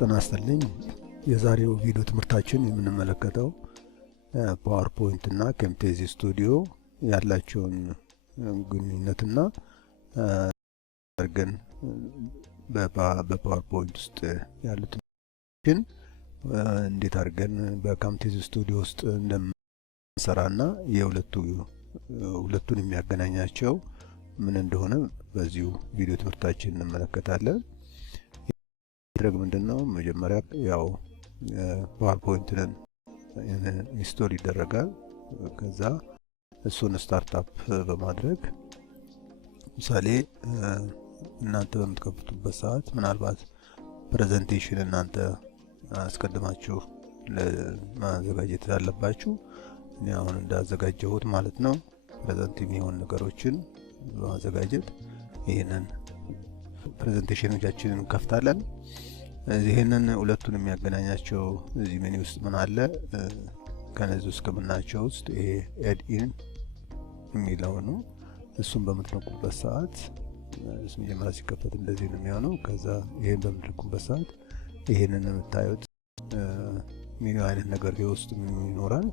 ጤና ይስጥልኝ። የዛሬው ቪዲዮ ትምህርታችን የምንመለከተው ፓወርፖይንት እና ካምቴዚያ ስቱዲዮ ያላቸውን ግንኙነትና አርገን በፓወርፖይንት ውስጥ ያሉትን እንዴት አርገን በካምቴዚያ ስቱዲዮ ውስጥ እንደምንሰራና የሁለቱን የሚያገናኛቸው ምን እንደሆነ በዚሁ ቪዲዮ ትምህርታችን እንመለከታለን። ድረግ ምንድነው? መጀመሪያ ያው ፓወርፖይንትን ኢንስቶል ይደረጋል። ከዛ እሱን ስታርትአፕ በማድረግ ምሳሌ እናንተ በምትከፍቱበት ሰዓት ምናልባት ፕሬዘንቴሽን እናንተ አስቀድማችሁ ለማዘጋጀት ያለባችሁ እኔ አሁን እንዳዘጋጀሁት ማለት ነው ፕሬዘንት የሚሆን ነገሮችን በማዘጋጀት ይሄንን ፕሬዘንቴሽኖቻችንን ከፍታለን። ይሄንን ሁለቱን የሚያገናኛቸው እዚህ ሜኑ ውስጥ ምን አለ? ከነዚህ ውስጥ ከምናቸው ውስጥ ይሄ ኤድ ኢን የሚለው ነው። እሱን በምትነኩበት ሰዓት መጀመሪያ ሲከፈት እንደዚህ ነው የሚሆነው። ከዛ ይሄን በምትነኩበት ሰዓት ይሄንን የምታዩት ሜኑ አይነት ነገር ውስጥ ይኖራል።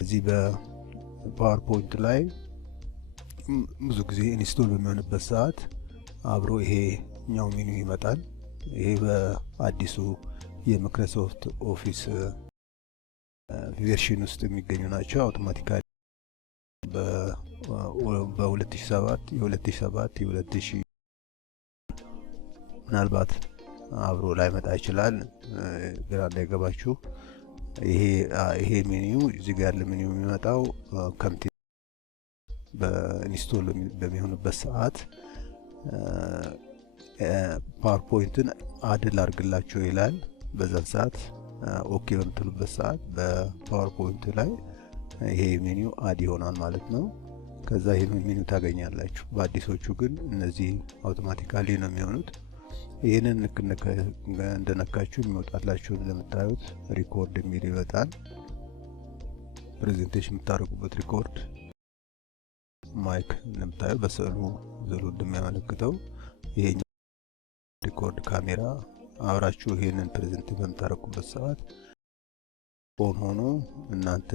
እዚህ በፓወርፖይንት ላይ ብዙ ጊዜ ኢንስቶል በሚሆንበት ሰዓት አብሮ ይሄኛው ሜኑ ይመጣል። ይሄ በአዲሱ የማይክሮሶፍት ኦፊስ ቨርሽን ውስጥ የሚገኙ ናቸው። አውቶማቲካሊ በ2007 የ2000 ምናልባት አብሮ ላይመጣ ይችላል። ግራ እንዳይገባችሁ። ይሄ ሜኑ እዚህ ጋር ያለ ሜኑ የሚመጣው ካምቴዚያ በኢንስቶል በሚሆንበት ሰዓት ፓወርፖይንትን አድል አድርግላችሁ ይላል። በዛን ሰዓት ኦኬ በምትሉበት ሰዓት በፓወርፖይንት ላይ ይሄ ሜኑ አድ ይሆናል ማለት ነው። ከዛ ይሄ ሜኑ ታገኛላችሁ። በአዲሶቹ ግን እነዚህ አውቶማቲካሊ ነው የሚሆኑት። ይሄንን እንደነካችሁ የሚወጣላችሁ እንደምታዩት ሪኮርድ የሚል ይወጣል። ፕሬዘንቴሽን የምታደርጉበት ሪኮርድ ማይክ እንደምታዩት በስዕሉ እንደሚያመለክተው ይሄ ሪኮርድ ካሜራ አብራችሁ ይሄንን ፕሬዘንት በምታደርጉበት ሰዓት ኦን ሆኖ እናንተ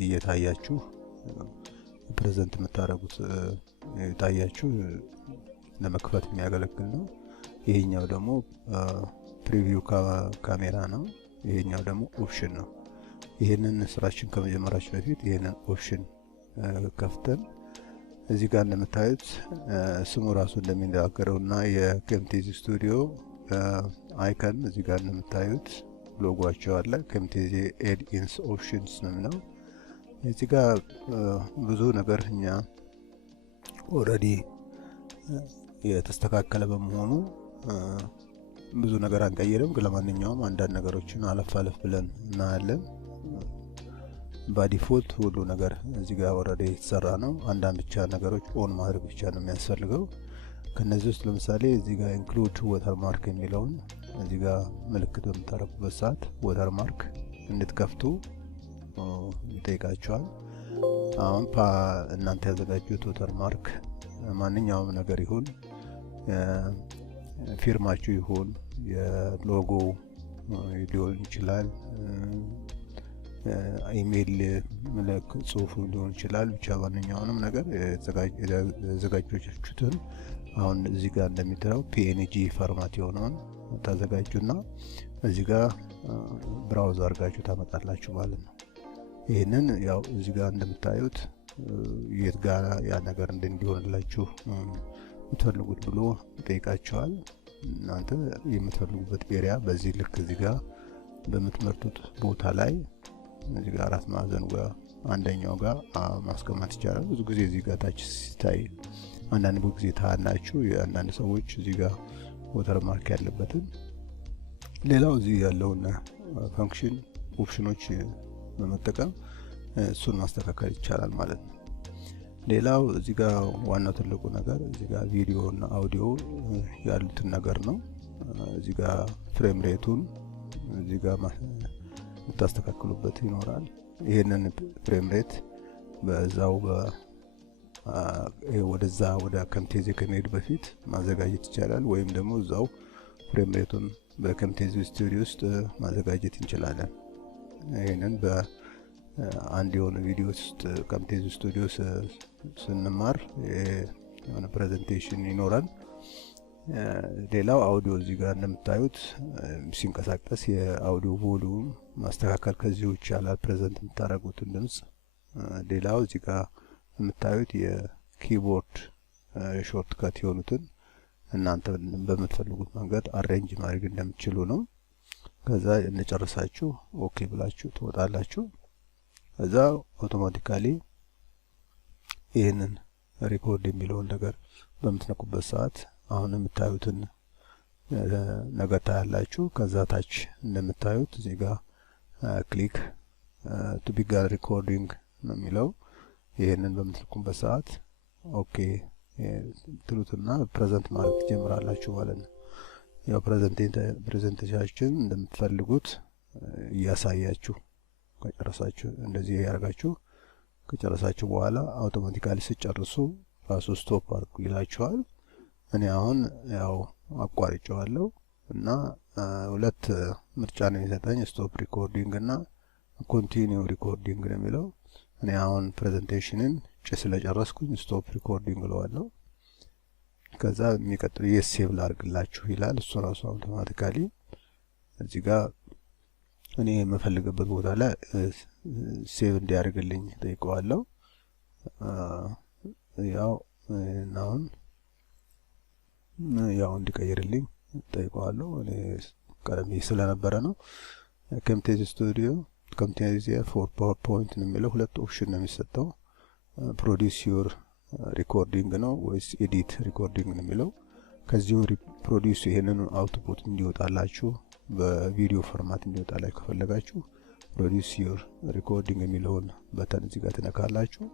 እየታያችሁ ፕሬዘንት የምታደርጉት ታያችሁ ለመክፈት የሚያገለግል ነው። ይሄኛው ደግሞ ፕሪቪው ካሜራ ነው። ይሄኛው ደግሞ ኦፕሽን ነው። ይሄንን ስራችን ከመጀመራችን በፊት ይሄንን ኦፕሽን ከፍተን እዚህ ጋር እንደምታዩት ስሙ ራሱ እንደሚናገረውና የካምቴዚያ ስቱዲዮ አይከን እዚህ ጋር እንደምታዩት ሎጎአቸው አለ። ካምቴዚያ ኤድ ኢንስ ኦፕሽንስ ነው። እዚህ ጋር ብዙ ነገር እኛ ኦሬዲ የተስተካከለ በመሆኑ ብዙ ነገር አንቀይርም። ግን ለማንኛውም አንዳንድ ነገሮችን አለፍ ብለን እናያለን። በዲፎልት ሁሉ ነገር እዚህ ጋር ኦሬዲ የተሰራ ነው። አንዳንድ ብቻ ነገሮች ኦን ማድረግ ብቻ ነው የሚያስፈልገው። ከነዚህ ውስጥ ለምሳሌ እዚህ ጋር ኢንክሉድ ዋተርማርክ የሚለውን እዚህ ጋር ምልክት በምታረጉበት ሰዓት ዋተርማርክ እንድትከፍቱ ይጠይቃቸዋል። አሁን እናንተ ያዘጋጁት ዋተርማርክ ማንኛውም ነገር ይሁን ፊርማችሁ ይሁን የሎጎ ሊሆን ይችላል፣ ኢሜል መልክ ጽሁፍ ሊሆን ይችላል። ብቻ ማንኛውንም ነገር ያዘጋጃችሁትን አሁን እዚህ ጋር እንደሚታየው ፒኤንጂ ፎርማት የሆነውን ታዘጋጁና እዚህ ጋር ብራውዝ አድርጋችሁ ታመጣላችሁ ማለት ነው። ይሄንን ያው እዚህ ጋር እንደምታዩት የት ጋር ያ ነገር እንዲሆንላችሁ የምትፈልጉት ብሎ ይጠይቃችኋል። እናንተ የምትፈልጉበት ኤሪያ በዚህ ልክ እዚህ ጋር በምትመርጡት ቦታ ላይ እዚህ ጋር አራት ማዕዘን ጋር አንደኛው ጋር ማስቀመጥ ይቻላል። ብዙ ጊዜ እዚህ ጋር ታች ሲታይ አንዳንድ ጊዜ ታናችሁ የአንዳንድ ሰዎች እዚህ ጋር ዋተርማርክ ያለበትን ሌላው እዚህ ያለውን ፋንክሽን ኦፕሽኖች በመጠቀም እሱን ማስተካከል ይቻላል ማለት ነው። ሌላው እዚህ ጋር ዋናው ትልቁ ነገር እዚህ ጋር ቪዲዮ እና አውዲዮ ያሉትን ነገር ነው። እዚህ ጋር ፍሬም ሬቱን እዚህ ጋር የምታስተካክሉበት ይኖራል። ይሄንን ፍሬም ሬት በዛው ወደዛ ወደ ካምቴዚያ ከመሄድ በፊት ማዘጋጀት ይቻላል ወይም ደግሞ እዛው ፍሬም ሬቱን በካምቴዚያ ስቱዲዮ ውስጥ ማዘጋጀት እንችላለን። ይሄንን በአንድ የሆነ ቪዲዮ ውስጥ ካምቴዚያ ስቱዲዮ ስንማር የሆነ ፕሬዘንቴሽን ይኖራል። ሌላው አውዲዮ እዚህ ጋር እንደምታዩት ሲንቀሳቀስ የአውዲዮ ቮሊዩም ማስተካከል ከዚህ ይቻላል፣ ፕሬዘንት የምታደርጉትን ድምጽ። ሌላው እዚህ ጋር የምታዩት የኪቦርድ ሾርት ካት የሆኑትን እናንተ በምትፈልጉት መንገድ አሬንጅ ማድረግ እንደምትችሉ ነው። ከዛ እንጨርሳችሁ ኦኬ ብላችሁ ትወጣላችሁ። ከዛ አውቶማቲካሊ ይሄንን ሪኮርድ የሚለውን ነገር በምትነኩበት ሰዓት አሁን የምታዩትን ነገር ታያላችሁ። ከዛ ታች እንደምታዩት እዚህ ጋር ክሊክ ቱ ቢጋን ሪኮርዲንግ ነው የሚለው። ይሄንን በምትልኩበት ሰዓት ኦኬ ትሉትና ፕሬዘንት ማድረግ ትጀምራላችሁ ማለት ነው። ያው ፕሬዘንቴሽን እንደምትፈልጉት እያሳያችሁ ከጨረሳችሁ እንደዚህ ያርጋችሁ ከጨረሳችሁ በኋላ አውቶማቲካሊ ሲጨርሱ ራሱ ስቶፕ አድርጉ ይላችኋል። እኔ አሁን ያው አቋርጬዋለሁ እና ሁለት ምርጫ ነው የሚሰጠኝ፣ ስቶፕ ሪኮርዲንግ እና ኮንቲኒው ሪኮርዲንግ ነው የሚለው። እኔ አሁን ፕሬዘንቴሽንን ስለጨረስኩኝ ስቶፕ ሪኮርዲንግ እለዋለሁ። ከዛ የሚቀጥለው የስ ሴቭ ላድርግላችሁ ይላል። እሱ ራሱ አውቶማቲካሊ እዚህ ጋር እኔ የምፈልግበት ቦታ ላይ ሴቭ እንዲያደርግልኝ ጠይቀዋለሁ። ያው እንዲቀይርልኝ ጠይቀዋለሁ። እኔ ቀደም ስለነበረ ነው። ካምቴዚያ ስቱዲዮ ካምቴዚያ ፎር ፓወርፖይንት ነው የሚለው። ሁለት ኦፕሽን ነው የሚሰጠው። ፕሮዲዩስ ዩር ሪኮርዲንግ ነው ወይስ ኤዲት ሪኮርዲንግ ነው የሚለው። ከዚሁ ፕሮዲዩስ ይሄንን አውትፑት እንዲወጣላችሁ በቪዲዮ ፎርማት እንዲወጣላችሁ ከፈለጋችሁ ፕሮዲዩስ ዩር ሪኮርዲንግ የሚለውን በተን እዚህ ጋር ትነካላችሁ።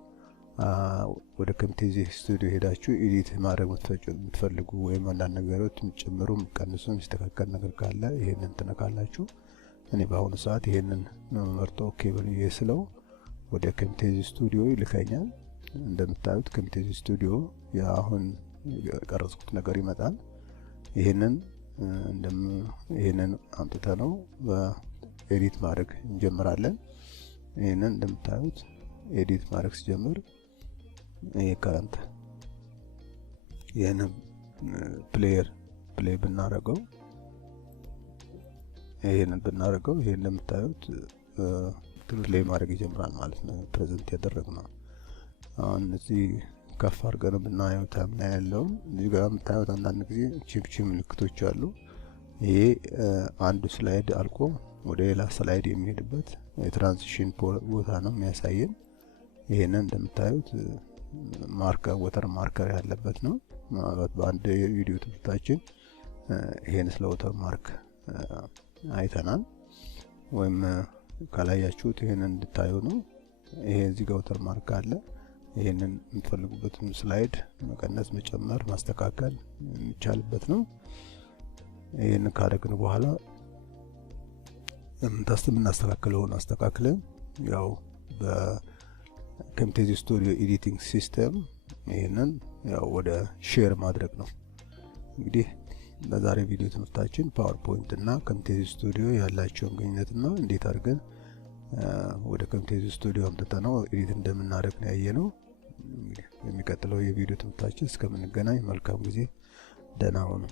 ወደ ካምቴዚያ ስቱዲዮ ሄዳችሁ ኤዲት ማድረግ የምትፈልጉ ወይም አንዳንድ ነገሮች ጨምሩ ቀንሱ የሚስተካከል ነገር ካለ ይሄንን ትነካላችሁ። እኔ በአሁኑ ሰዓት ይሄንን ነው መርጠው ኦኬ ብዬ ስለው ወደ ካምቴዚያ ስቱዲዮ ይልከኛል። እንደምታዩት ካምቴዚያ ስቱዲዮ አሁን የቀረጽኩት ነገር ይመጣል። ይሄንን አምጥተ ነው በኤዲት ማድረግ እንጀምራለን። ይሄንን እንደምታዩት ኤዲት ማድረግ ሲጀምር ይሄ ከረንት ይሄንን ፕሌይ ብናረገው ይሄንን እንደምታዩት ፕሌይ ማድረግ ይጀምራል ማለት ነው። ፕሬዘንት ያደረግነው አሁን እዚህ ከፍ አድርገን ብናየው ታምና ያለው እዚህ ጋር የምታዩት አንዳንድ ጊዜ ቺፕ ምልክቶች አሉ። ይሄ አንዱ ስላይድ አልቆ ወደ ሌላ ስላይድ የሚሄድበት የትራንዚሽን ቦታ ነው የሚያሳየን። ይሄንን እንደምታዩት ማርከር ወተር ማርከር ያለበት ነው። ማለት በአንድ ቪዲዮ ትምህርታችን ይሄን ስለ ወተር ማርክ አይተናል። ወይም ካላያችሁት ይሄንን እንድታዩ ነው። ይሄ እዚህ ጋር ወተር ማርክ አለ። ይሄንን የምትፈልጉበትን ስላይድ መቀነስ፣ መጨመር፣ ማስተካከል የሚቻልበት ነው። ይሄን ካደረግን በኋላ የምናስተካክለውን አስተካክለን ያው በካምቴዚያ ስቱዲዮ ኤዲቲንግ ሲስተም ይሄንን ያው ወደ ሼር ማድረግ ነው። እንግዲህ በዛሬ ቪዲዮ ትምህርታችን ፓወርፖይንት እና ካምቴዚያ ስቱዲዮ ያላቸውን ግንኙነትና እንዴት አድርገን ወደ ካምቴዚያ ስቱዲዮ አምጥተነው ኤዲት እንደምናደርግ ነው ያየነው። እንግዲህ የሚቀጥለው የቪዲዮ ትምህርታችን እስከምንገናኝ መልካም ጊዜ፣ ደህና ሁኑ።